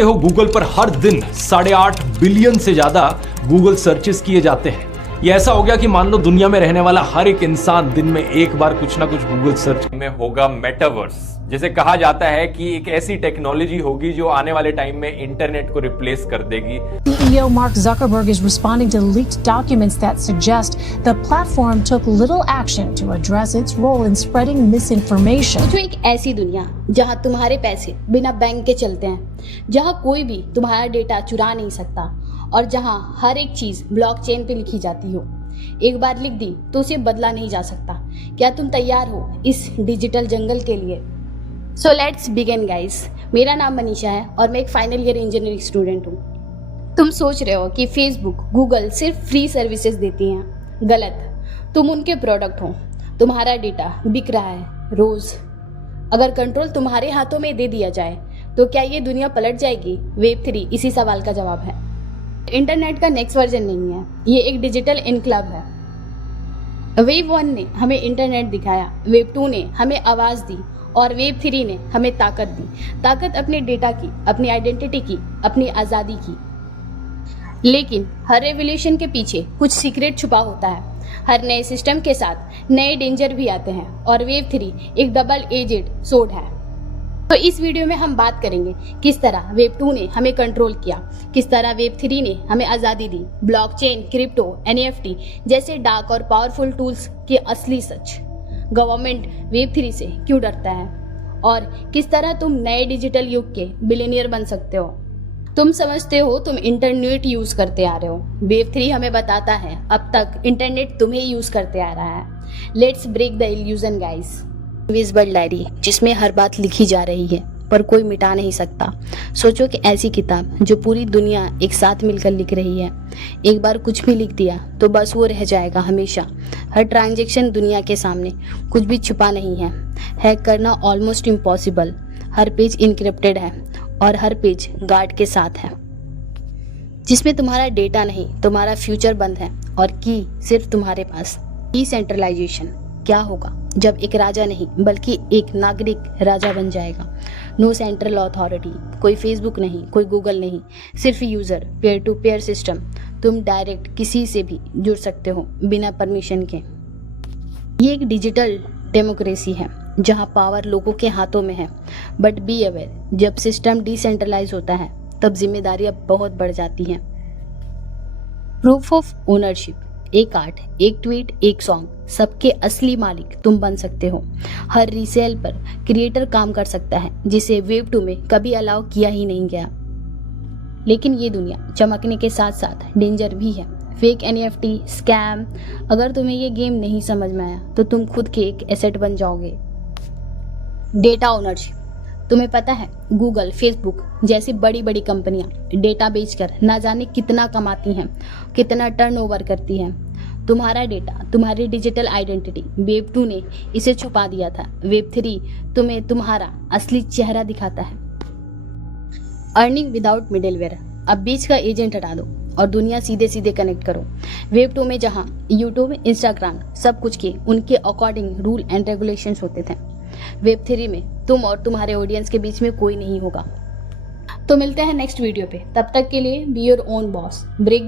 सकते हो गूगल पर हर दिन 8.5 बिलियन से ज्यादा गूगल सर्चेस किए जाते हैं। ये ऐसा हो गया कि मान लो दुनिया में रहने वाला हर एक इंसान दिन में एक बार कुछ ना कुछ गूगल सर्च में होगा मेटावर्स, जिसे कहा जाता है कि एक ऐसी टेक्नोलॉजी होगी जो आने वाले टाइम में इंटरनेट को रिप्लेस कर देगी। CEO Mark Zuckerberg is responding to leaked documents that suggest the platform took little action to address its role in spreading misinformation. सोचो एक ऐसी दुनिया जहां तुम्हारे पैसे बिना बैंक के चलते हैं, जहां कोई भी तुम्हारा डेटा चुरा नहीं सकता और जहां हर एक चीज ब्लॉकचेन पे लिखी जाती हो। एक बार लिख दी तो उसे बदला नहीं जा सकता। क्या तुम तैयार हो इस डिजिटल जंगल के लिए? So let's begin guys. मेरा नाम मनीषा है और मैं एक फाइनल ईयर इंजीनियरिंग स्टूडेंट हूँ। तुम सोच रहे हो कि फेसबुक, गूगल सिर्फ फ्री सर्विसेज देती हैं। गलत, तुम उनके प्रोडक्ट हो। तुम्हारा डेटा बिक रहा है रोज। अगर कंट्रोल तुम्हारे हाथों में दे दिया जाए तो क्या ये दुनिया पलट जाएगी? वेब 3 इसी सवाल का जवाब है। इंटरनेट का नेक्स्ट वर्जन नहीं है, ये एक डिजिटल इनकलाब है। वेब 1 ने हमें इंटरनेट दिखाया, वेब 2 ने हमें आवाज़ दी और वेब 3 ने हमें ताकत दी। ताकत अपने डेटा की, अपनी आइडेंटिटी की, अपनी आज़ादी की। लेकिन हर रेवोल्यूशन के पीछे कुछ सीक्रेट छुपा होता है। हर नए सिस्टम के साथ नए डेंजर भी आते हैं और वेब 3 एक डबल एजेड सोड है। तो इस वीडियो में हम बात करेंगे किस तरह वेब 2 ने हमें कंट्रोल किया, किस तरह वेब 3 ने हमें आज़ादी दी, ब्लॉकचेन, क्रिप्टो, NFT जैसे डार्क और पावरफुल टूल्स के असली सच, गवर्नमेंट वेब 3 से क्यों डरता है और किस तरह तुम नए डिजिटल युग के बिलियनियर बन सकते हो। तुम समझते हो तुम इंटरनेट यूज़ करते आ रहे हो, वेब 3 हमें बताता है अब तक इंटरनेट तुम्हें यूज़ करते आ रहा है। Let's break the illusion guys. Invisible diary, जिसमें हर बात लिखी जा रही है पर कोई मिटा नहीं सकता। सोचो कि ऐसी किताब जो पूरी दुनिया एक साथ मिलकर लिख रही है। एक बार कुछ भी लिख दिया तो बस वो रह जाएगा हमेशा। हर ट्रांजैक्शन दुनिया के सामने, कुछ भी छुपा नहीं है। हैक करना ऑलमोस्ट इम्पॉसिबल। हर पेज इनक्रिप्टेड है और हर पेज गार्ड के साथ है, जिसमें तुम्हारा डेटा नहीं, तुम्हारा फ्यूचर बंद है और की सिर्फ तुम्हारे पास। डिसेंट्रलाइजेशन क्या होगा जब एक राजा नहीं बल्कि एक नागरिक राजा बन जाएगा? नो सेंट्रल अथॉरिटी, कोई फेसबुक नहीं, कोई गूगल नहीं, सिर्फ user, peer to peer system. तुम डायरेक्ट किसी से भी जुड़ सकते हो बिना परमिशन के। ये एक डिजिटल डेमोक्रेसी है जहां पावर लोगों के हाथों में है। बट बी अवेयर, जब सिस्टम डिसेंट्रलाइज होता है तब जिम्मेदारियां बहुत बढ़ जाती हैं। प्रूफ ऑफ ओनरशिप, एक आर्ट, एक ट्वीट, एक सॉन्ग, सबके असली मालिक तुम बन सकते हो। हर रीसेल पर क्रिएटर काम कर सकता है, जिसे वेब 2 में कभी अलाउ किया ही नहीं गया। लेकिन ये दुनिया चमकने के साथ साथ डेंजर भी है। Fake NFT, scam. अगर तुम्हें ये गेम नहीं समझ में आया तो तुम खुद के एक एसेट बन जाओगे। डेटा ओनरशिप, तुम्हें पता है गूगल, फेसबुक जैसी बड़ी बड़ी कंपनियां डेटा बेचकर ना जाने कितना कमाती हैं, कितना टर्नओवर करती हैं। तुम्हारा डेटा, तुम्हारी डिजिटल आइडेंटिटी, वेब 2 ने इसे छुपा दिया था। वेब 3 तुम्हें तुम्हारा असली चेहरा दिखाता है। अर्निंग विदाउट मिडिलवेयर, अब बीच का एजेंट हटा दो और दुनिया सीधे सीधे कनेक्ट करो। वेब 2 में जहां यूट्यूब, इंस्टाग्राम सब कुछ के उनके अकॉर्डिंग रूल एंड रेगुलेशंस होते थे, वेब 3 में तुम और तुम्हारे ऑडियंस के बीच में कोई नहीं होगा। तो मिलते हैं नेक्स्ट वीडियो पे, तब तक के लिए be your own boss. Break